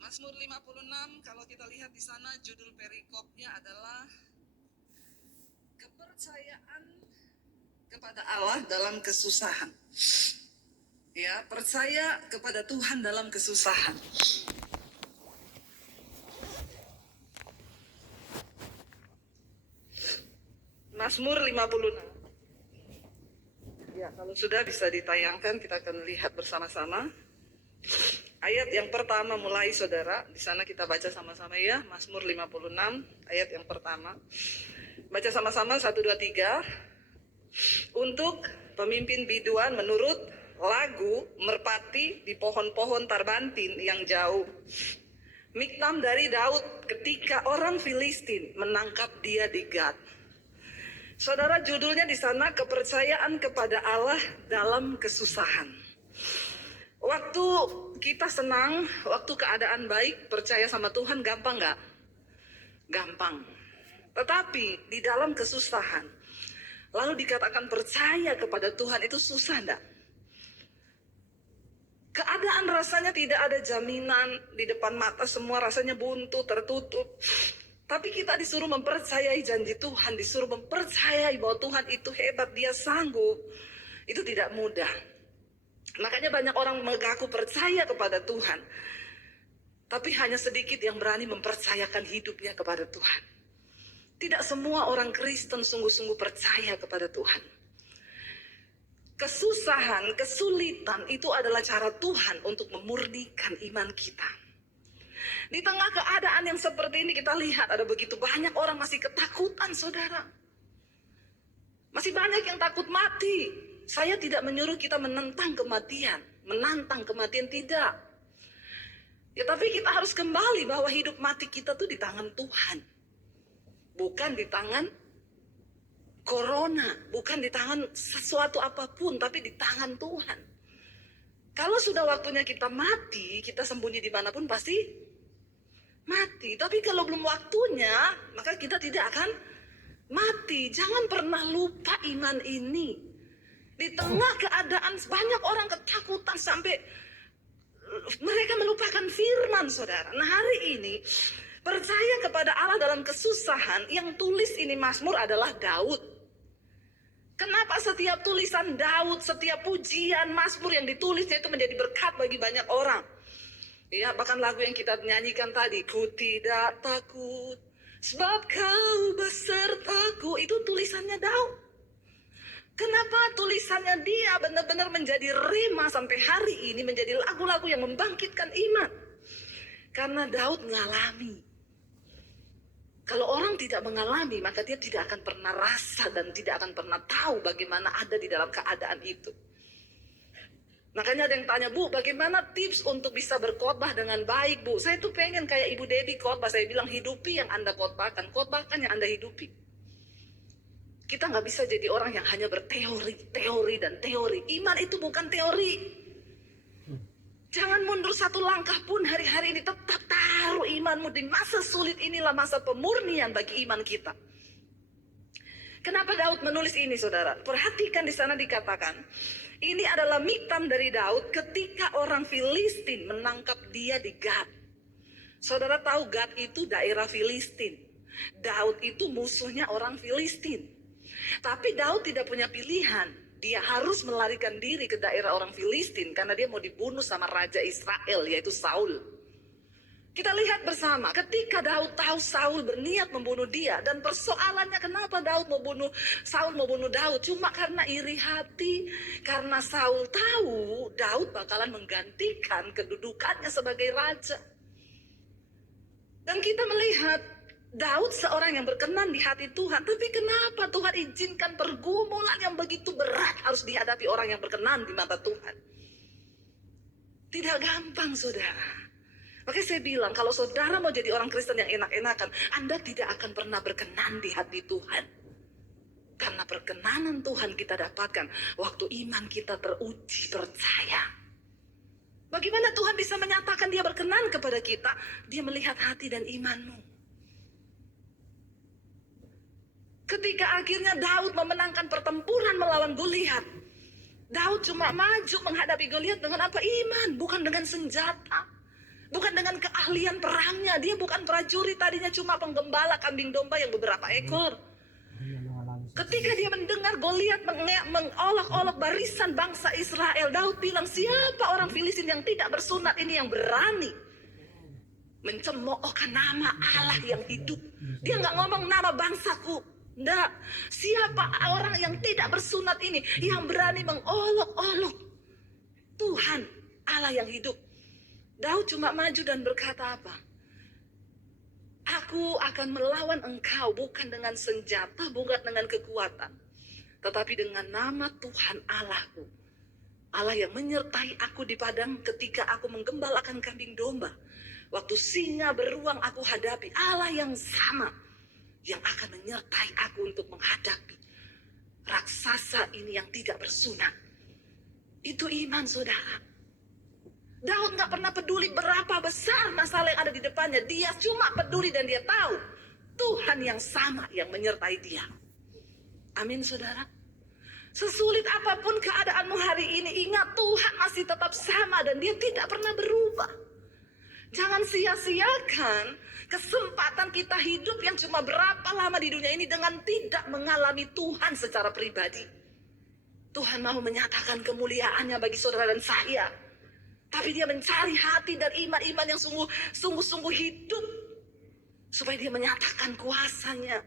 Mazmur 56, kalau kita lihat di sana judul perikopnya adalah kepercayaan kepada Allah dalam kesusahan. Ya, percaya kepada Tuhan dalam kesusahan. Mazmur 56. Ya, kalau sudah bisa ditayangkan, kita akan lihat bersama-sama. Ayat yang pertama mulai, saudara. Di sana kita baca sama-sama ya. Mazmur 56, ayat yang pertama. Baca sama-sama, 1, 2, 3. Untuk pemimpin biduan menurut lagu merpati di pohon-pohon tarbantin yang jauh. Miktam dari Daud ketika orang Filistin menangkap dia di Gad. Saudara, judulnya di sana kepercayaan kepada Allah dalam kesusahan. Waktu kita senang, waktu keadaan baik, percaya sama Tuhan gampang nggak? Gampang. Tetapi di dalam kesusahan, lalu dikatakan percaya kepada Tuhan itu susah nggak? Keadaan rasanya tidak ada jaminan, di depan mata semua rasanya buntu, tertutup. Tapi kita disuruh mempercayai janji Tuhan, disuruh mempercayai bahwa Tuhan itu hebat, dia sanggup. Itu tidak mudah. Makanya banyak orang mengaku percaya kepada Tuhan, tapi hanya sedikit yang berani mempercayakan hidupnya kepada Tuhan. Tidak semua orang Kristen sungguh-sungguh percaya kepada Tuhan. Kesusahan, kesulitan itu adalah cara Tuhan untuk memurnikan iman kita. Di tengah keadaan yang seperti ini kita lihat ada begitu banyak orang masih ketakutan, saudara. Masih banyak yang takut mati. Saya tidak menyuruh kita menentang kematian. Menantang kematian tidak. Ya, tapi kita harus kembali bahwa hidup mati kita tuh di tangan Tuhan. Bukan di tangan corona. Bukan di tangan sesuatu apapun, tapi di tangan Tuhan. Kalau sudah waktunya kita mati, kita sembunyi dimanapun pasti mati. Tapi kalau belum waktunya, maka kita tidak akan mati. Jangan pernah lupa iman ini. Di tengah keadaan banyak orang ketakutan sampai mereka melupakan firman, saudara. Nah, hari ini percaya kepada Allah dalam kesusahan, yang tulis ini Mazmur adalah Daud. Kenapa setiap tulisan Daud, setiap pujian Mazmur yang ditulisnya itu menjadi berkat bagi banyak orang? Ya, bahkan lagu yang kita nyanyikan tadi, ku tidak takut sebab kau besertaku, itu tulisannya Daud. Kenapa tulisannya dia benar-benar menjadi rema sampai hari ini, menjadi lagu-lagu yang membangkitkan iman? Karena Daud mengalami. Kalau orang tidak mengalami, maka dia tidak akan pernah rasa dan tidak akan pernah tahu bagaimana ada di dalam keadaan itu. Makanya ada yang tanya, Bu, bagaimana tips untuk bisa berkhotbah dengan baik, Bu? Saya tuh pengen kayak Ibu Debbie khotbah. Saya bilang, hidupi yang Anda khotbahkan, khotbahkan yang Anda hidupi. Kita nggak bisa jadi orang yang hanya berteori, teori dan teori. Iman itu bukan teori. Jangan mundur satu langkah pun hari-hari ini, tetap taruh imanmu. Di masa sulit inilah masa pemurnian bagi iman kita. Kenapa Daud menulis ini, saudara? Perhatikan di sana dikatakan, ini adalah miktam dari Daud ketika orang Filistin menangkap dia di Gad. Saudara tahu Gad itu daerah Filistin. Daud itu musuhnya orang Filistin. Tapi Daud tidak punya pilihan. Dia harus melarikan diri ke daerah orang Filistin karena dia mau dibunuh sama Raja Israel, yaitu Saul. Kita lihat bersama, ketika Daud tahu Saul berniat membunuh dia, dan persoalannya kenapa Daud mau bunuh Saul, mau bunuh Daud, cuma karena iri hati, karena Saul tahu Daud bakalan menggantikan kedudukannya sebagai raja. Dan kita melihat Daud seorang yang berkenan di hati Tuhan, tapi kenapa Tuhan izinkan pergumulan yang begitu berat harus dihadapi orang yang berkenan di mata Tuhan? Tidak gampang, saudara. Makanya saya bilang, kalau saudara mau jadi orang Kristen yang enak-enakan, Anda tidak akan pernah berkenan di hati Tuhan. Karena perkenanan Tuhan kita dapatkan waktu iman kita teruji percaya. Bagaimana Tuhan bisa menyatakan dia berkenan kepada kita? Dia melihat hati dan imanmu. Ketika akhirnya Daud memenangkan pertempuran melawan Goliat, Daud cuma maju menghadapi Goliat dengan apa? Iman, bukan dengan senjata. Bukan dengan keahlian perangnya. Dia bukan prajurit, tadinya cuma penggembala kambing domba yang beberapa ekor. Ketika dia mendengar Goliat mengolok-olok barisan bangsa Israel, Daud bilang, siapa orang Filistin yang tidak bersunat ini yang berani mencemoohkan nama Allah yang hidup. Dia nggak ngomong nama bangsaku. Nggak. Siapa orang yang tidak bersunat ini yang berani mengolok-olok Tuhan Allah yang hidup. Daud cuma maju dan berkata apa? Aku akan melawan engkau bukan dengan senjata, bukan dengan kekuatan, tetapi dengan nama Tuhan Allahku. Allah yang menyertai aku di padang ketika aku menggembalakan kambing domba. Waktu singa beruang aku hadapi. Allah yang sama yang akan menyertai aku untuk menghadapi raksasa ini yang tidak bersunat. Itu iman, saudara. Daud gak pernah peduli berapa besar masalah yang ada di depannya. Dia cuma peduli dan dia tahu Tuhan yang sama yang menyertai dia. Amin, saudara. Sesulit apapun keadaanmu hari ini, ingat Tuhan masih tetap sama dan dia tidak pernah berubah. Jangan sia-siakan kesempatan kita hidup yang cuma berapa lama di dunia ini dengan tidak mengalami Tuhan secara pribadi. Tuhan mau menyatakan kemuliaannya bagi saudara dan saya. Tapi dia mencari hati dan iman-iman yang sungguh-sungguh hidup. Supaya dia menyatakan kuasanya.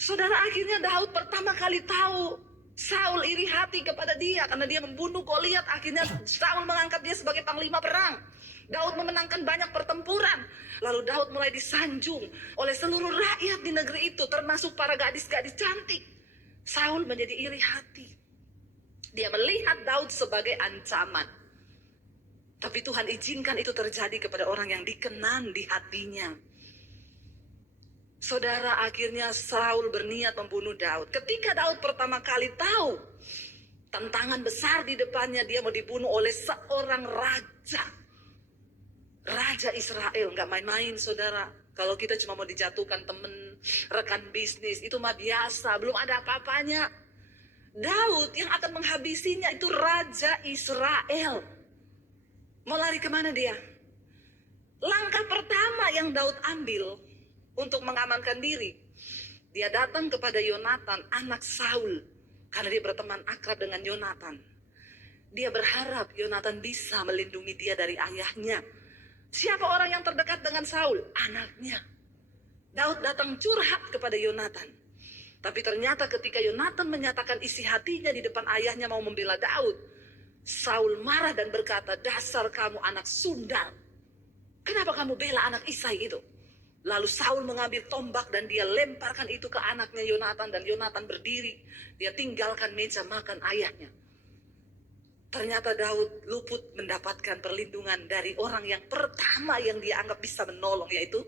Saudara, akhirnya Daud pertama kali tahu Saul iri hati kepada dia. Karena dia membunuh Goliat. Akhirnya Saul mengangkat dia sebagai panglima perang. Daud memenangkan banyak pertempuran. Lalu Daud mulai disanjung oleh seluruh rakyat di negeri itu. Termasuk para gadis-gadis cantik. Saul menjadi iri hati. Dia melihat Daud sebagai ancaman. Tapi Tuhan izinkan itu terjadi kepada orang yang dikenan di hatinya. Saudara, akhirnya Saul berniat membunuh Daud. Ketika Daud pertama kali tahu tantangan besar di depannya, dia mau dibunuh oleh seorang raja. Raja Israel, nggak main-main, saudara. Kalau kita cuma mau dijatuhkan temen, rekan bisnis, itu mah biasa, belum ada apa-apanya. Daud yang akan menghabisinya itu Raja Israel. Mau lari kemana dia? Langkah pertama yang Daud ambil untuk mengamankan diri, dia datang kepada Yonatan, anak Saul, karena dia berteman akrab dengan Yonatan. Dia berharap Yonatan bisa melindungi dia dari ayahnya. Siapa orang yang terdekat dengan Saul? Anaknya. Daud datang curhat kepada Yonatan. Tapi ternyata ketika Yonatan menyatakan isi hatinya di depan ayahnya mau membela Daud, Saul marah dan berkata, dasar kamu anak sundal. Kenapa kamu bela anak Isai itu? Lalu Saul mengambil tombak dan dia lemparkan itu ke anaknya Yonatan. Dan Yonatan berdiri. Dia tinggalkan meja makan ayahnya. Ternyata Daud luput mendapatkan perlindungan dari orang yang pertama yang dia anggap bisa menolong, yaitu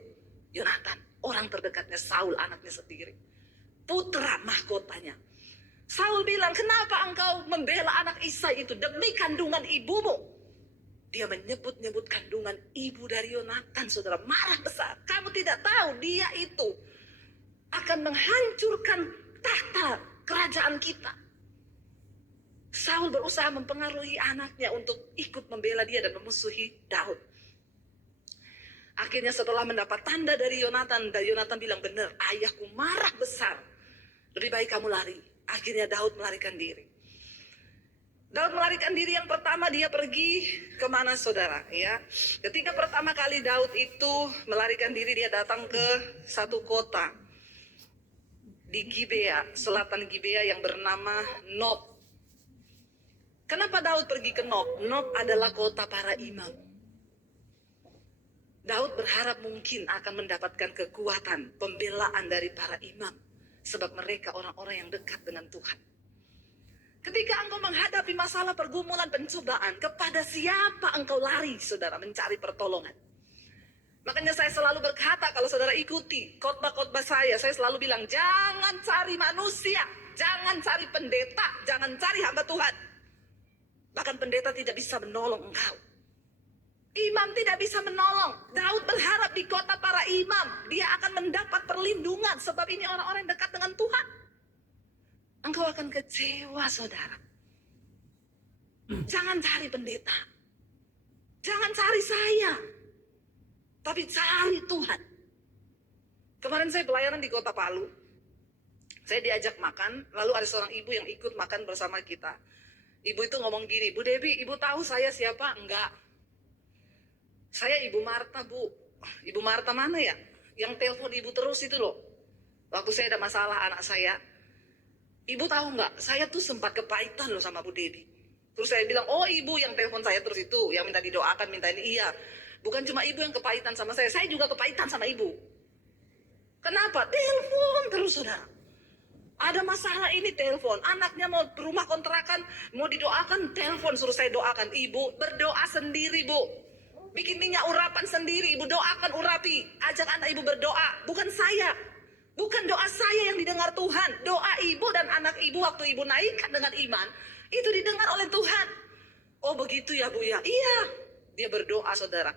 Yonatan. Orang terdekatnya Saul, anaknya sendiri. Putra mahkotanya. Saul bilang, kenapa engkau membela anak Isai itu demi kandungan ibumu? Dia menyebut-nyebut kandungan ibu dari Yonatan, saudara. Marah besar. Kamu tidak tahu dia itu akan menghancurkan tahta kerajaan kita. Saul berusaha mempengaruhi anaknya untuk ikut membela dia dan memusuhi Daud. Akhirnya setelah mendapat tanda dari Yonatan, dan Yonatan bilang, benar, ayahku marah besar. Lebih baik kamu lari. Akhirnya Daud melarikan diri. Daud melarikan diri yang pertama, dia pergi kemana, saudara? Ya, ketika pertama kali Daud itu melarikan diri, dia datang ke satu kota di Gibea, selatan Gibea yang bernama Nob. Kenapa Daud pergi ke Nob? Nob adalah kota para imam. Daud berharap mungkin akan mendapatkan kekuatan, pembelaan dari para imam. Sebab mereka orang-orang yang dekat dengan Tuhan. Ketika engkau menghadapi masalah pergumulan pencobaan, kepada siapa engkau lari, saudara, mencari pertolongan? Makanya saya selalu berkata, kalau saudara ikuti khotbah-khotbah saya selalu bilang, jangan cari manusia, jangan cari pendeta, jangan cari hamba Tuhan. Bahkan pendeta tidak bisa menolong engkau. Imam tidak bisa menolong. Daud berharap di kota para imam, dia akan mendapat perlindungan, sebab ini orang-orang yang dekat dengan Tuhan. Engkau akan kecewa, saudara. Jangan cari pendeta. Jangan cari saya, tapi cari Tuhan. Kemarin saya pelayanan di kota Palu. Saya diajak makan, lalu ada seorang ibu yang ikut makan bersama kita. Ibu itu ngomong gini, Bu Debbie, ibu tahu saya siapa? Enggak. Saya Ibu Marta, Bu. Ibu Marta mana ya? Yang telepon ibu terus itu loh. Waktu saya ada masalah anak saya. Ibu tahu nggak? Saya tuh sempat kepahitan loh sama Bu Debbie. Terus saya bilang, oh ibu yang telepon saya terus itu, yang minta didoakan, minta ini. Iya. Bukan cuma ibu yang kepahitan sama saya juga kepahitan sama ibu. Kenapa? Telepon terus, saudara. Ada masalah ini telepon, anaknya mau rumah kontrakan, mau didoakan, telepon suruh saya doakan. Ibu berdoa sendiri, Bu. Bikin minyak urapan sendiri, ibu doakan, urapi. Ajak anak ibu berdoa, bukan saya. Bukan doa saya yang didengar Tuhan. Doa ibu dan anak ibu waktu ibu naikkan dengan iman, itu didengar oleh Tuhan. Oh begitu ya Bu ya? Iya. Dia berdoa, saudara.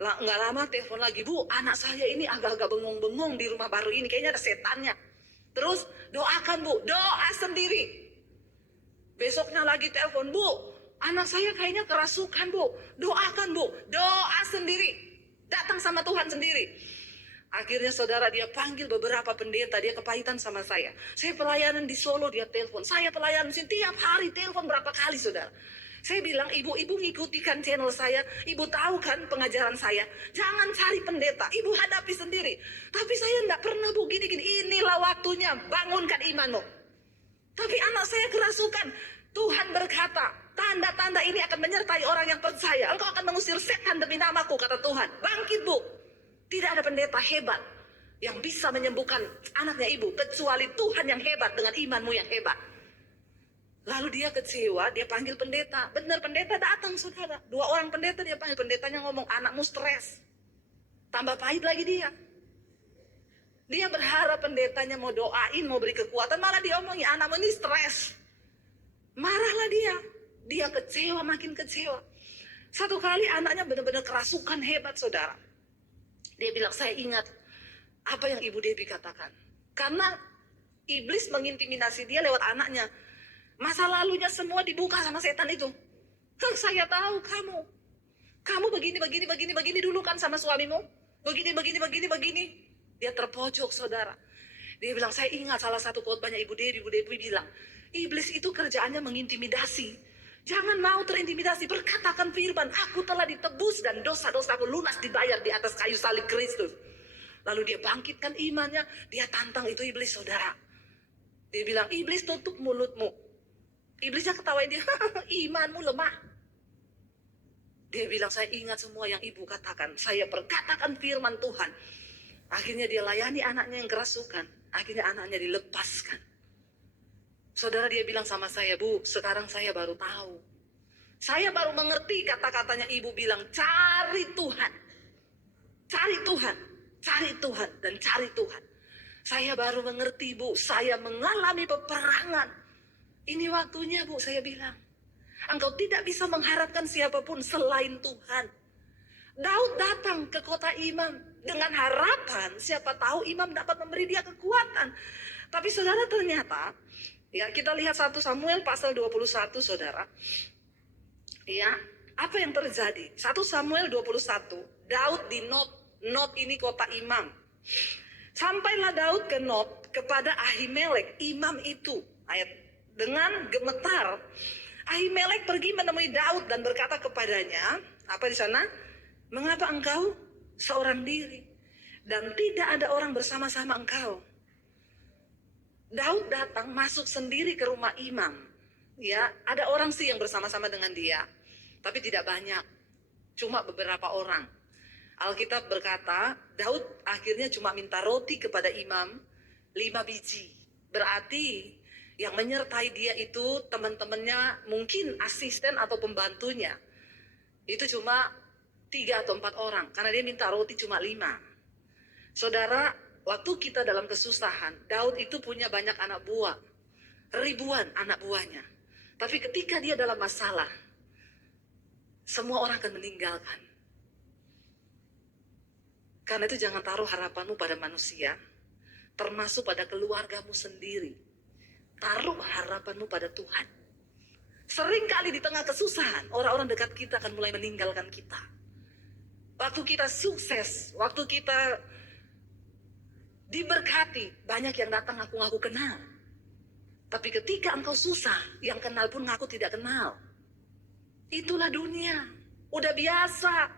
Nggak lama telepon lagi, Bu, anak saya ini agak-agak bengong-bengong di rumah baru ini, kayaknya ada setannya. Terus doakan, Bu, doa sendiri. Besoknya lagi telepon, Bu, anak saya kayaknya kerasukan, Bu, doakan, Bu, doa sendiri. Datang sama Tuhan sendiri. Akhirnya saudara, dia panggil beberapa pendeta, dia kepahitan sama saya. Saya pelayanan di Solo, dia telepon. Saya pelayanan sini tiap hari telepon berapa kali, saudara. Saya bilang, ibu ngikutikan channel saya, ibu tahu kan pengajaran saya, jangan cari pendeta, ibu hadapi sendiri. Tapi saya enggak pernah, Bu, gini-gini, inilah waktunya, bangunkan imanmu. Tapi anak saya kerasukan. Tuhan berkata, tanda-tanda ini akan menyertai orang yang percaya. Engkau akan mengusir setan demi namaku, kata Tuhan. Bangkit, Bu. Tidak ada pendeta hebat yang bisa menyembuhkan anaknya ibu, kecuali Tuhan yang hebat dengan imanmu yang hebat. Lalu dia kecewa, dia panggil pendeta. Benar, pendeta datang, saudara. 2 orang pendeta dia panggil. Pendetanya ngomong, anakmu stres. Tambah pahit lagi dia. Dia berharap pendetanya mau doain, mau beri kekuatan. Malah dia omongin, anakmu ini stres. Marahlah dia. Dia kecewa, makin kecewa. Satu kali anaknya benar-benar kerasukan hebat, saudara. Dia bilang, saya ingat apa yang Ibu Debbie katakan. Karena iblis mengintimidasi dia lewat anaknya. Masa lalunya semua dibuka sama setan itu. Saya tahu kamu begini dulu kan sama suamimu. Begini. Dia terpojok, saudara. Dia bilang, saya ingat salah satu khotbahnya Ibu Debbie bilang, iblis itu kerjaannya mengintimidasi. Jangan mau terintimidasi, berkatakan firman, aku telah ditebus dan dosa-dosaku lunas dibayar di atas kayu salib Kristus. Lalu dia bangkitkan imannya, dia tantang itu iblis, saudara. Dia bilang, iblis tutup mulutmu. Iblisnya ketawain dia, imanmu lemah. Dia bilang, saya ingat semua yang ibu katakan. Saya perkatakan firman Tuhan. Akhirnya dia layani anaknya yang kerasukan. Akhirnya anaknya dilepaskan. Saudara, dia bilang sama saya, Bu, sekarang saya baru tahu. Saya baru mengerti kata-katanya ibu bilang, cari Tuhan. Cari Tuhan. Cari Tuhan dan cari Tuhan. Saya baru mengerti, Bu. Saya mengalami peperangan. Ini waktunya, Bu, saya bilang. Engkau tidak bisa mengharapkan siapapun selain Tuhan. Daud datang ke kota Imam dengan harapan siapa tahu Imam dapat memberi dia kekuatan. Tapi saudara, ternyata, ya, kita lihat 1 Samuel pasal 21, saudara. Ya, apa yang terjadi? 1 Samuel 21, Daud di Nob. Nob ini kota Imam. Sampailah Daud ke Nob kepada Ahimelek, imam itu. Ayat dengan gemetar, Ahimelek pergi menemui Daud dan berkata kepadanya, apa di sana? Mengapa engkau seorang diri dan tidak ada orang bersama-sama engkau? Daud datang masuk sendiri ke rumah imam. Ya, ada orang sih yang bersama-sama dengan dia, tapi tidak banyak, cuma beberapa orang. Alkitab berkata, Daud akhirnya cuma minta roti kepada imam 5 biji. Berarti yang menyertai dia itu teman-temannya, mungkin asisten atau pembantunya. Itu cuma 3 atau 4 orang, karena dia minta roti cuma 5. Saudara, waktu kita dalam kesusahan, Daud itu punya banyak anak buah. Ribuan anak buahnya. Tapi ketika dia dalam masalah, semua orang akan meninggalkan. Karena itu jangan taruh harapanmu pada manusia, termasuk pada keluargamu sendiri. Taruh harapanmu pada Tuhan. Sering kali di tengah kesusahan, orang-orang dekat kita akan mulai meninggalkan kita. Waktu kita sukses, waktu kita diberkati, banyak yang datang ngaku-ngaku kenal. Tapi ketika engkau susah, yang kenal pun ngaku tidak kenal. Itulah dunia, udah biasa.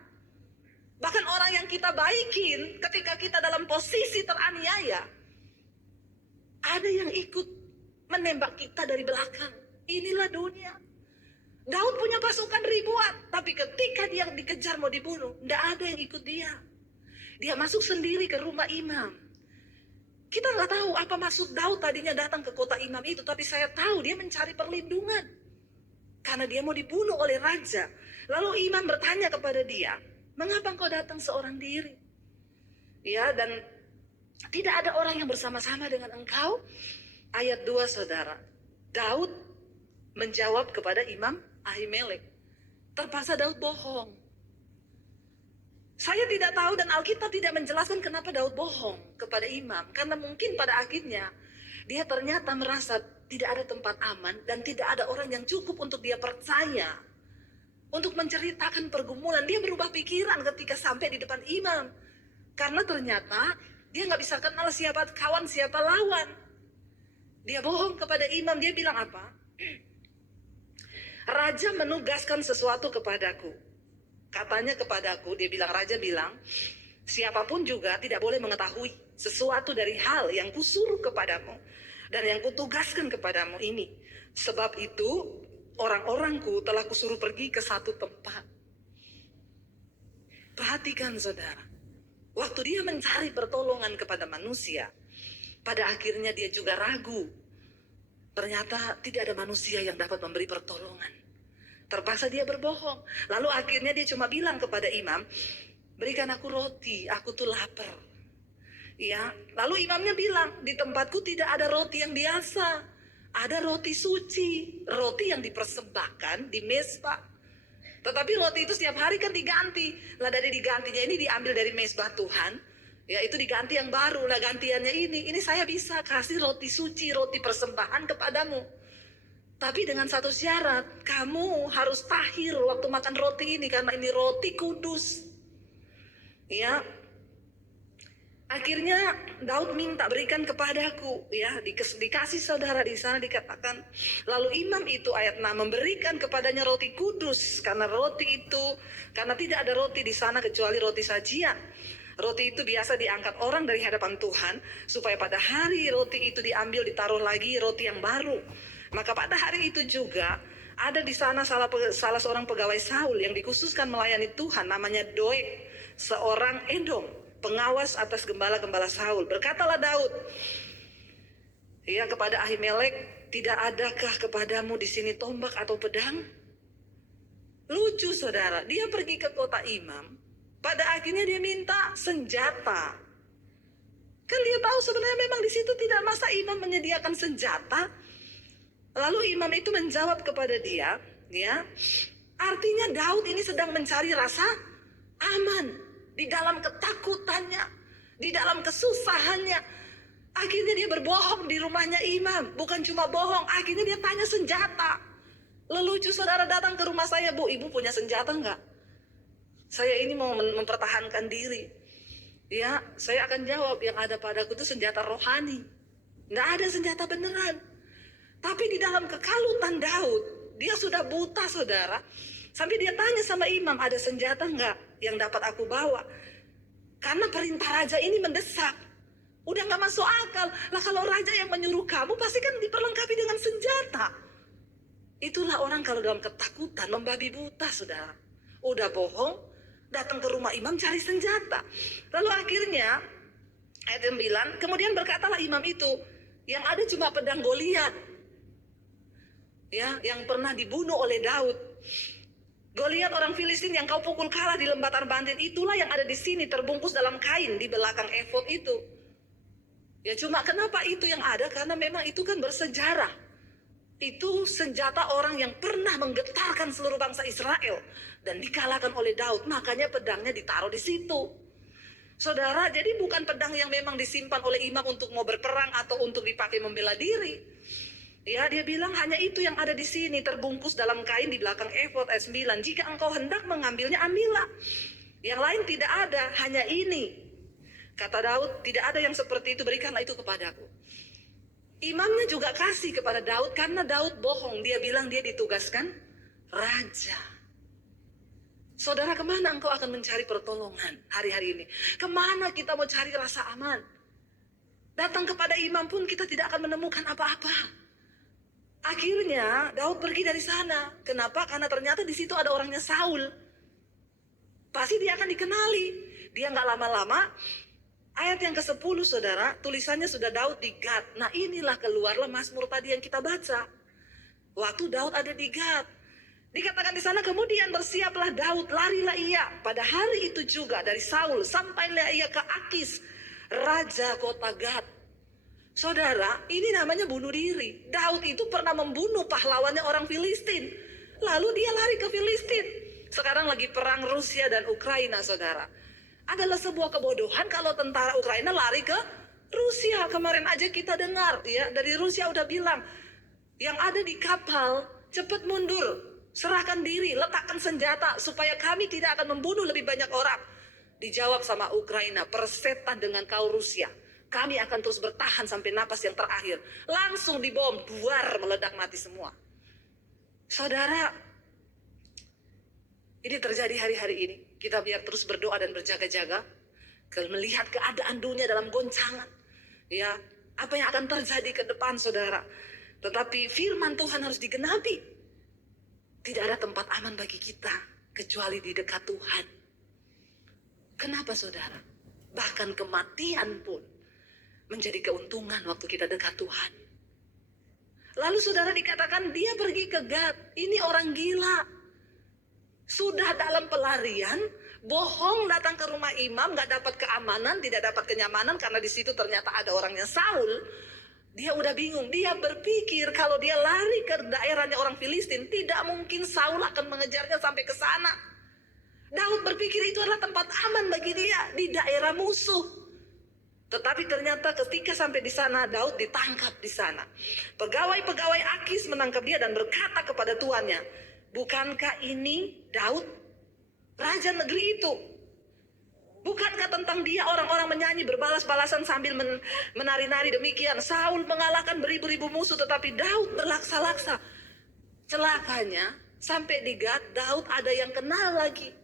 Bahkan orang yang kita baikin, ketika kita dalam posisi teraniaya, ada yang ikut menembak kita dari belakang. Inilah dunia. Daud punya pasukan ribuan, tapi ketika dia dikejar mau dibunuh, tidak ada yang ikut dia. Dia masuk sendiri ke rumah imam. Kita nggak tahu apa maksud Daud tadinya datang ke kota imam itu, tapi saya tahu dia mencari perlindungan. Karena dia mau dibunuh oleh raja. Lalu imam bertanya kepada dia, mengapa engkau datang seorang diri? Ya, dan tidak ada orang yang bersama-sama dengan engkau. Ayat 2 saudara, Daud menjawab kepada Imam Ahimelek. Terpaksa Daud bohong. Saya tidak tahu dan Alkitab tidak menjelaskan kenapa Daud bohong kepada imam. Karena mungkin pada akhirnya dia ternyata merasa tidak ada tempat aman dan tidak ada orang yang cukup untuk dia percaya. Untuk menceritakan pergumulan, dia berubah pikiran ketika sampai di depan imam. Karena ternyata dia nggak bisa kenal siapa kawan, siapa lawan. Dia bohong kepada imam, dia bilang apa? Raja menugaskan sesuatu kepadaku. Katanya kepadaku, dia bilang, raja bilang, siapapun juga tidak boleh mengetahui sesuatu dari hal yang kusuruh kepadamu dan yang kutugaskan kepadamu ini. Sebab itu orang-orangku telah kusuruh pergi ke satu tempat. Perhatikan saudara, waktu dia mencari pertolongan kepada manusia, pada akhirnya dia juga ragu. Ternyata tidak ada manusia yang dapat memberi pertolongan. Terpaksa dia berbohong. Lalu akhirnya dia cuma bilang kepada imam, berikan aku roti, aku tuh lapar. Ya, lalu imamnya bilang, di tempatku tidak ada roti yang biasa. Ada roti suci, roti yang dipersembahkan di mezbah. Tetapi roti itu setiap hari kan diganti. Lah dari digantinya ini diambil dari mezbah Tuhan. Ya itu diganti yang baru. Lah gantiannya ini saya bisa kasih roti suci, roti persembahan kepadamu. Tapi dengan satu syarat, kamu harus tahir waktu makan roti ini karena ini roti kudus. Ya. Akhirnya Daud minta berikan kepadaku, ya, dikasih saudara di sana dikatakan. Lalu imam itu ayat 6 memberikan kepadanya roti kudus karena tidak ada roti di sana kecuali roti sajian. Roti itu biasa diangkat orang dari hadapan Tuhan supaya pada hari roti itu diambil ditaruh lagi roti yang baru. Maka pada hari itu juga ada di sana salah seorang pegawai Saul yang dikhususkan melayani Tuhan, namanya Doeg, seorang Edom, pengawas atas gembala-gembala Saul. Berkatalah Daud, ya, kepada Ahimelek, tidak adakah kepadamu di sini tombak atau pedang? Lucu saudara, dia pergi ke kota imam, pada akhirnya dia minta senjata. Kan dia tahu sebenarnya memang di situ tidak masa imam menyediakan senjata. Lalu imam itu menjawab kepada dia, ya, artinya Daud ini sedang mencari rasa aman di dalam ketakutannya, di dalam kesusahannya. Akhirnya dia berbohong di rumahnya imam, bukan cuma bohong, akhirnya dia tanya senjata. Lelucu saudara datang ke rumah saya, Bu, ibu punya senjata enggak? Saya ini mau mempertahankan diri. Ya, saya akan jawab yang ada padaku itu senjata rohani. Enggak ada senjata beneran. Tapi di dalam kekalutan Daud, dia sudah buta saudara. Sampai dia tanya sama imam, ada senjata enggak yang dapat aku bawa? Karena perintah raja ini mendesak. Udah gak masuk akal. Lah kalau raja yang menyuruh kamu pasti kan diperlengkapi dengan senjata. Itulah orang kalau dalam ketakutan membabi buta saudara. Udah bohong, datang ke rumah imam cari senjata. Lalu akhirnya ayat 9, kemudian berkatalah imam itu, yang ada cuma pedang Goliat. Ya, yang pernah dibunuh oleh Daud. Goliat orang Filistin yang kau pukul kalah di lembah Tarbantin, itulah yang ada di sini terbungkus dalam kain di belakang efod itu. Ya cuma kenapa itu yang ada? Karena memang itu kan bersejarah. Itu senjata orang yang pernah menggetarkan seluruh bangsa Israel dan dikalahkan oleh Daud, makanya pedangnya ditaruh di situ. Saudara, jadi bukan pedang yang memang disimpan oleh imam untuk mau berperang atau untuk dipakai membela diri. Ya, dia bilang hanya itu yang ada di sini, terbungkus dalam kain di belakang efod ayat 9. Jika engkau hendak mengambilnya, ambillah. Yang lain tidak ada, hanya ini. Kata Daud, tidak ada yang seperti itu, berikanlah itu kepadaku. Imamnya juga kasih kepada Daud karena Daud bohong. Dia bilang dia ditugaskan raja. Saudara, kemana engkau akan mencari pertolongan hari-hari ini? Kemana kita mau cari rasa aman? Datang kepada imam pun kita tidak akan menemukan apa-apa. Akhirnya Daud pergi dari sana. Kenapa? Karena ternyata di situ ada orangnya Saul. Pasti dia akan dikenali. Dia nggak lama-lama. Ayat yang ke-10 saudara, tulisannya sudah Daud di Gad. Nah inilah keluarlah Mazmur tadi yang kita baca. Waktu Daud ada di Gad. Dikatakan di sana kemudian bersiaplah Daud, larilah ia. Pada hari itu juga dari Saul sampailah ia ke Akis, raja kota Gad. Saudara, ini namanya bunuh diri. Daud itu pernah membunuh pahlawannya orang Filistin. Lalu dia lari ke Filistin. Sekarang lagi perang Rusia dan Ukraina, saudara. Adalah sebuah kebodohan kalau tentara Ukraina lari ke Rusia. Kemarin aja kita dengar, ya, dari Rusia udah bilang, yang ada di kapal, cepat mundur, serahkan diri, letakkan senjata, supaya kami tidak akan membunuh lebih banyak orang. Dijawab sama Ukraina, persetan dengan kau Rusia. Kami akan terus bertahan sampai napas yang terakhir. Langsung dibom, buar, meledak mati semua. Saudara, ini terjadi hari-hari ini. Kita biar terus berdoa dan berjaga-jaga. Melihat keadaan dunia dalam goncangan. Ya, apa yang akan terjadi ke depan, saudara. Tetapi firman Tuhan harus digenapi. Tidak ada tempat aman bagi kita kecuali di dekat Tuhan. Kenapa, saudara? Bahkan kematian pun menjadi keuntungan waktu kita dekat Tuhan. Lalu saudara dikatakan dia pergi ke Gad. Ini orang gila. Sudah dalam pelarian, bohong datang ke rumah imam, gak dapat keamanan, tidak dapat kenyamanan karena di situ ternyata ada orangnya Saul. Dia udah bingung. Dia berpikir kalau dia lari ke daerahnya orang Filistin, tidak mungkin Saul akan mengejarnya sampai ke sana. Daud berpikir itu adalah tempat aman bagi dia di daerah musuh. Tetapi ternyata ketika sampai di sana, Daud ditangkap di sana. Pegawai-pegawai Akis menangkap dia dan berkata kepada tuannya, bukankah ini Daud, raja negeri itu? Bukankah tentang dia orang-orang menyanyi berbalas-balasan sambil menari-nari demikian? Saul mengalahkan beribu-ribu musuh, tetapi Daud berlaksa-laksa. Celakanya, sampai di Gad, Daud ada yang kenal lagi.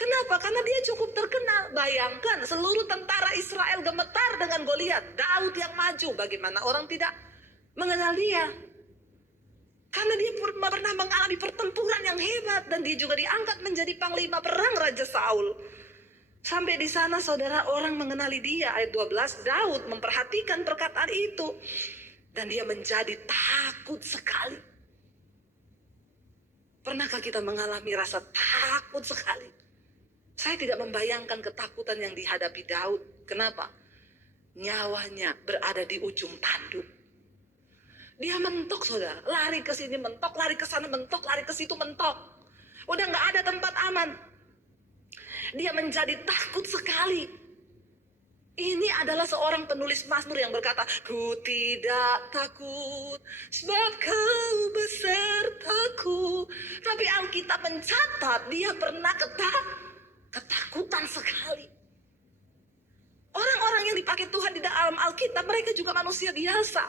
Kenapa? Karena dia cukup terkenal. Bayangkan seluruh tentara Israel gemetar dengan Goliat. Daud yang maju. Bagaimana orang tidak mengenal dia? Karena dia pernah mengalami pertempuran yang hebat. Dan dia juga diangkat menjadi panglima perang Raja Saul. Sampai di sana saudara, orang mengenali dia. Ayat 12, Daud memperhatikan perkataan itu. Dan dia menjadi takut sekali. Pernahkah kita mengalami rasa takut sekali? Saya tidak membayangkan ketakutan yang dihadapi Daud. Kenapa? Nyawanya berada di ujung tanduk. Dia mentok, saudara. Lari ke sini mentok, lari ke sana mentok, lari ke situ mentok. Udah nggak ada tempat aman. Dia menjadi takut sekali. Ini adalah seorang penulis Mazmur yang berkata, ku tidak takut sebab kau besertaku. Tapi Alkitab mencatat dia pernah ketakutan sekali. Orang-orang yang dipakai Tuhan di dalam Alkitab, mereka juga manusia biasa.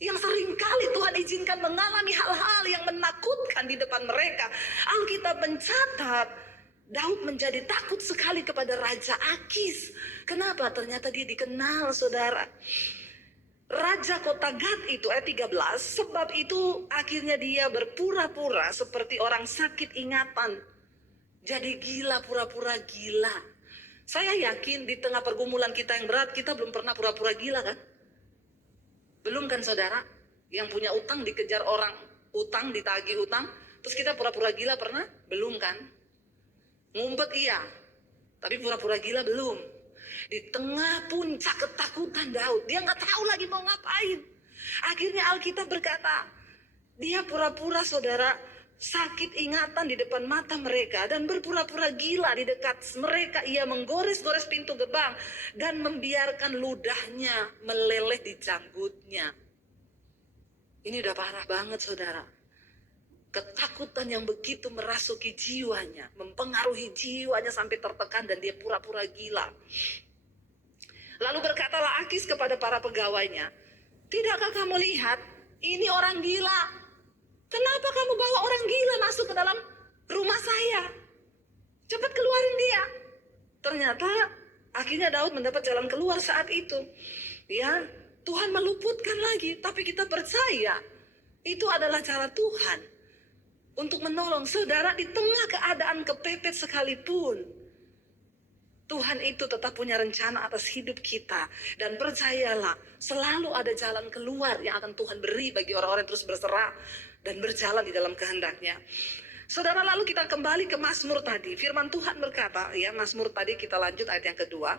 Yang seringkali Tuhan izinkan mengalami hal-hal yang menakutkan di depan mereka. Alkitab mencatat, Daud menjadi takut sekali kepada Raja Akis. Kenapa? Ternyata dia dikenal, saudara. Raja kota Gad itu, ayat 13, sebab itu akhirnya dia berpura-pura seperti orang sakit ingatan. Jadi gila, pura-pura gila. Saya yakin di tengah pergumulan kita yang berat, kita belum pernah pura-pura gila kan? Belum kan saudara? Yang punya utang dikejar orang utang, ditagih utang, terus kita pura-pura gila pernah? Belum kan? Ngumpet iya, tapi pura-pura gila belum. Di tengah puncak ketakutan Daud, dia nggak tahu lagi mau ngapain. Akhirnya Alkitab berkata, dia pura-pura saudara, sakit ingatan di depan mata mereka dan berpura-pura gila di dekat mereka. Ia menggores-gores pintu gerbang dan membiarkan ludahnya meleleh di janggutnya. Ini udah parah banget saudara. Ketakutan yang begitu merasuki jiwanya, mempengaruhi jiwanya sampai tertekan dan dia pura-pura gila. Lalu berkatalah Akis kepada para pegawainya, tidakkah kamu lihat ini orang gila? Kenapa kamu bawa orang gila masuk ke dalam rumah saya? Cepat keluarin dia. Ternyata akhirnya Daud mendapat jalan keluar saat itu. Ya, Tuhan meluputkan lagi, tapi kita percaya itu adalah cara Tuhan untuk menolong saudara di tengah keadaan kepepet sekalipun. Tuhan itu tetap punya rencana atas hidup kita. Dan percayalah, selalu ada jalan keluar yang akan Tuhan beri bagi orang-orang yang terus berserah dan berjalan di dalam kehendaknya. Saudara, lalu kita kembali ke Mazmur tadi. Firman Tuhan berkata, ya Mazmur tadi kita lanjut ayat yang kedua.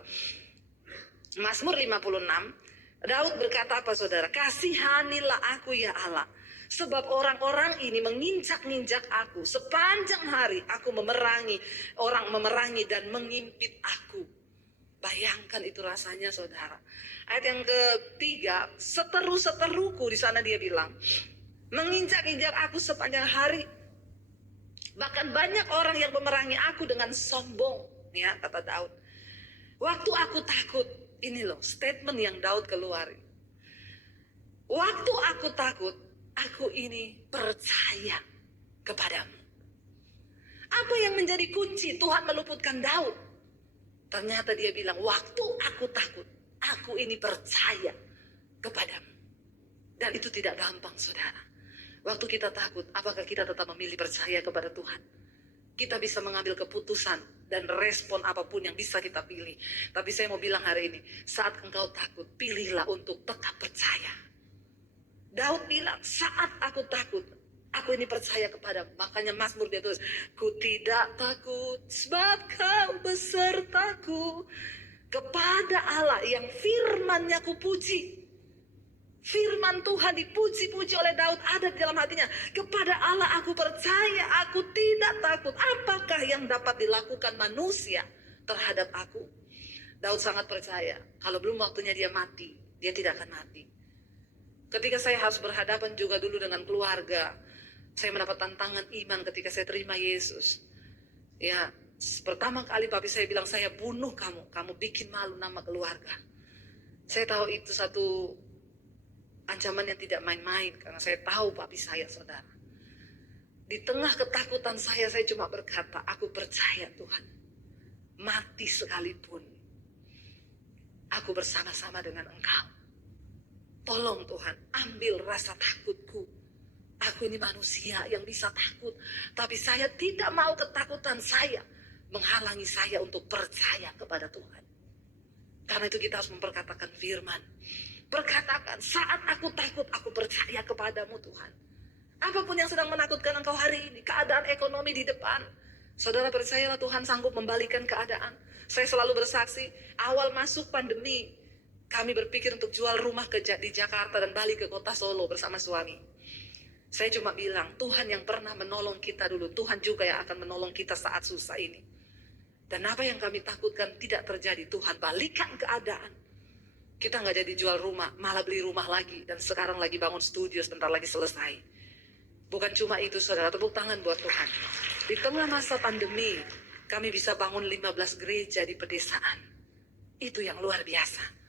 Mazmur 56, Daud berkata apa saudara? Kasihanilah aku ya Allah. Sebab orang-orang ini menginjak-injak aku. Sepanjang hari aku orang memerangi dan mengimpit aku. Bayangkan itu rasanya saudara. Ayat yang ketiga, seteru-seteruku, di sana dia bilang, menginjak-injak aku sepanjang hari. Bahkan banyak orang yang memerangi aku dengan sombong, ya kata Daud. Waktu aku takut, ini loh statement yang Daud keluarin. Waktu aku takut, aku ini percaya kepadamu. Apa yang menjadi kunci Tuhan meluputkan Daud? Ternyata dia bilang, waktu aku takut, aku ini percaya kepadamu. Dan itu tidak gampang saudara. Waktu kita takut, apakah kita tetap memilih percaya kepada Tuhan? Kita bisa mengambil keputusan dan respon apapun yang bisa kita pilih. Tapi saya mau bilang hari ini, saat engkau takut, pilihlah untuk tetap percaya. Daud bilang, saat aku takut, aku ini percaya kepadamu. Makanya Mazmur dia tulis, ku tidak takut sebab kau besertaku. Kepada Allah yang firman-Nya ku puji. Firman Tuhan dipuji-puji oleh Daud ada di dalam hatinya. Kepada Allah aku percaya, aku tidak takut. Apakah yang dapat dilakukan manusia terhadap aku? Daud sangat percaya, kalau belum waktunya dia mati, dia tidak akan mati. Ketika saya harus berhadapan juga dulu dengan keluarga, saya mendapat tantangan iman ketika saya terima Yesus. Ya, pertama kali papi saya bilang, saya bunuh kamu, kamu bikin malu nama keluarga. Saya tahu itu satu ancaman yang tidak main-main, karena saya tahu papi saya saudara. Di tengah ketakutan saya cuma berkata, aku percaya Tuhan. Mati sekalipun, aku bersama-sama dengan Engkau. Tolong Tuhan, ambil rasa takutku. Aku ini manusia yang bisa takut. Tapi saya tidak mau ketakutan saya menghalangi saya untuk percaya kepada Tuhan. Karena itu kita harus memperkatakan firman. Perkatakan, saat aku takut, aku percaya kepadamu Tuhan. Apapun yang sedang menakutkan engkau hari ini, keadaan ekonomi di depan, saudara percayalah Tuhan sanggup membalikan keadaan. Saya selalu bersaksi, awal masuk pandemi, kami berpikir untuk jual rumah di Jakarta dan balik ke kota Solo bersama suami. Saya cuma bilang, Tuhan yang pernah menolong kita dulu, Tuhan juga yang akan menolong kita saat susah ini. Dan apa yang kami takutkan tidak terjadi, Tuhan balikan keadaan. Kita nggak jadi jual rumah, malah beli rumah lagi. Dan sekarang lagi bangun studio, sebentar lagi selesai. Bukan cuma itu saudara, tepuk tangan buat Tuhan. Di tengah masa pandemi, kami bisa bangun 15 gereja di pedesaan. Itu yang luar biasa.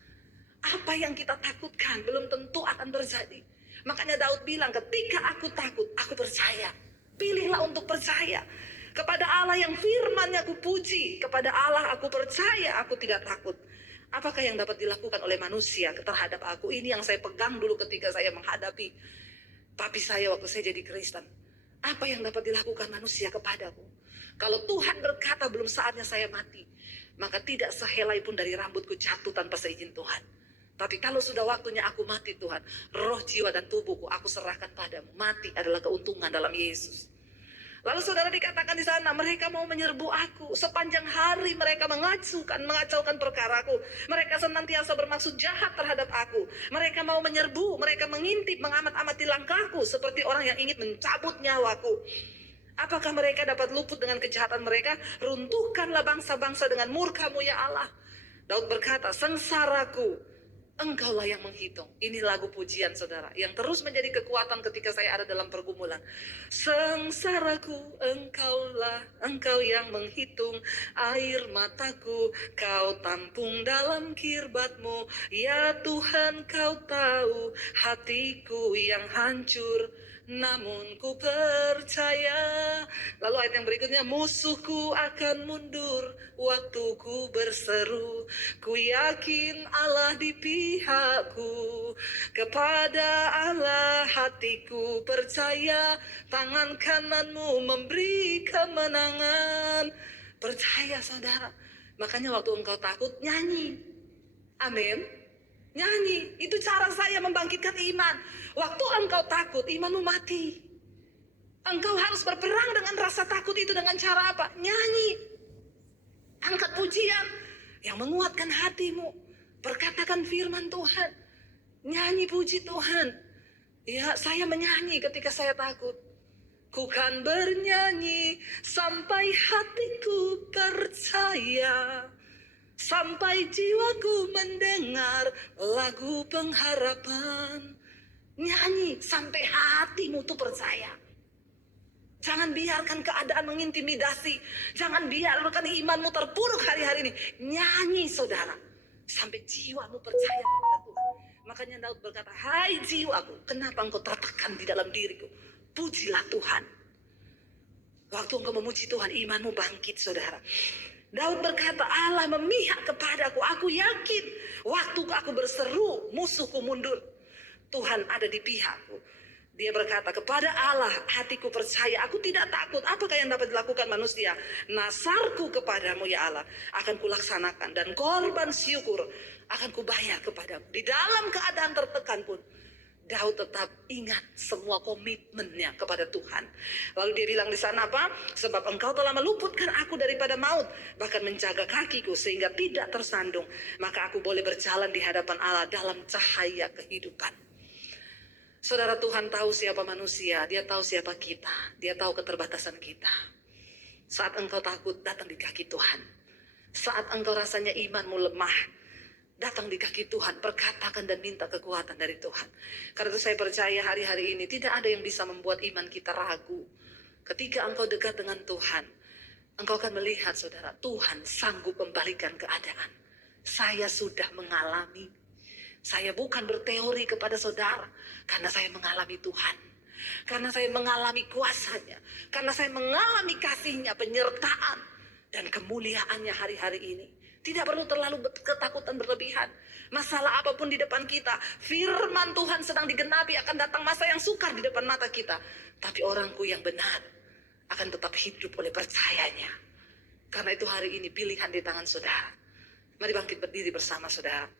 Apa yang kita takutkan belum tentu akan terjadi. Makanya Daud bilang, ketika aku takut, aku percaya. Pilihlah untuk percaya. Kepada Allah yang firman-Nya aku puji. Kepada Allah aku percaya, aku tidak takut. Apakah yang dapat dilakukan oleh manusia terhadap aku? Ini yang saya pegang dulu ketika saya menghadapi papi saya waktu saya jadi Kristen. Apa yang dapat dilakukan manusia kepadaku? Kalau Tuhan berkata belum saatnya saya mati, maka tidak sehelai pun dari rambutku jatuh tanpa seizin Tuhan. Tapi kalau sudah waktunya aku mati Tuhan, roh, jiwa, dan tubuhku aku serahkan padamu. Mati adalah keuntungan dalam Yesus. Lalu saudara dikatakan di sana, mereka mau menyerbu aku. Sepanjang hari mereka mengacaukan perkaraku. Mereka senantiasa bermaksud jahat terhadap aku. Mereka mau menyerbu, mereka mengintip, mengamat-amati langkahku. Seperti orang yang ingin mencabut nyawaku. Apakah mereka dapat luput dengan kejahatan mereka? Runtuhkanlah bangsa-bangsa dengan murka-Mu ya Allah. Daud berkata, sengsaraku Engkaulah yang menghitung. Ini lagu pujian saudara, yang terus menjadi kekuatan ketika saya ada dalam pergumulan. Sengsaraku, engkau yang menghitung air mataku, kau tampung dalam kirbat-Mu. Ya Tuhan, kau tahu hatiku yang hancur, namun ku percaya. Lalu ayat yang berikutnya, musuhku akan mundur waktu ku berseru. Ku yakin Allah di pihakku, kepada Allah hatiku percaya, tangan kananmu memberi kemenangan. Percaya saudara. Makanya waktu engkau takut, nyanyi. Amin. Nyanyi, itu cara saya membangkitkan iman. Waktu engkau takut, imanmu mati. Engkau harus berperang dengan rasa takut itu dengan cara apa? Nyanyi. Angkat pujian yang menguatkan hatimu. Perkatakan firman Tuhan. Nyanyi puji Tuhan. Ya, saya menyanyi ketika saya takut. Ku kan bernyanyi sampai hatiku percaya, sampai jiwaku mendengar lagu pengharapan. Nyanyi sampai hatimu tuh percaya. Jangan biarkan keadaan mengintimidasi. Jangan biarkan imanmu terpuruk hari-hari ini. Nyanyi saudara, sampai jiwamu percaya kepada Tuhan. Makanya Daud berkata, hai jiwaku, kenapa engkau tertekan di dalam diriku? Pujilah Tuhan. Waktu engkau memuji Tuhan, imanmu bangkit saudara. Daud berkata, Allah memihak kepadaku. Aku yakin waktu aku berseru, musuhku mundur. Tuhan ada di pihakku. Dia berkata, kepada Allah hatiku percaya, aku tidak takut. Apakah yang dapat dilakukan manusia? Nasarku kepadamu ya Allah akan kulaksanakan, dan korban syukur akan kubayar kepadamu. Di dalam keadaan tertekan pun Daud tetap ingat semua komitmennya kepada Tuhan. Lalu dia bilang di sana apa? Sebab engkau telah meluputkan aku daripada maut, bahkan menjaga kakiku sehingga tidak tersandung. Maka aku boleh berjalan di hadapan Allah dalam cahaya kehidupan. Saudara, Tuhan tahu siapa manusia, Dia tahu siapa kita, Dia tahu keterbatasan kita. Saat engkau takut, datang di kaki Tuhan. Saat engkau rasanya imanmu lemah, datang di kaki Tuhan, perkatakan dan minta kekuatan dari Tuhan. Karena itu saya percaya hari-hari ini tidak ada yang bisa membuat iman kita ragu. Ketika engkau dekat dengan Tuhan, engkau akan melihat saudara, Tuhan sanggup membalikan keadaan. Saya sudah mengalami. Saya bukan berteori kepada saudara, karena saya mengalami Tuhan. Karena saya mengalami kuasanya. Karena saya mengalami kasih-Nya, penyertaan, dan kemuliaannya hari-hari ini. Tidak perlu terlalu ketakutan berlebihan. Masalah apapun di depan kita, firman Tuhan sedang digenapi, akan datang masa yang sukar di depan mata kita. Tapi orangku yang benar akan tetap hidup oleh percayanya. Karena itu hari ini pilihan di tangan saudara. Mari bangkit berdiri bersama saudara.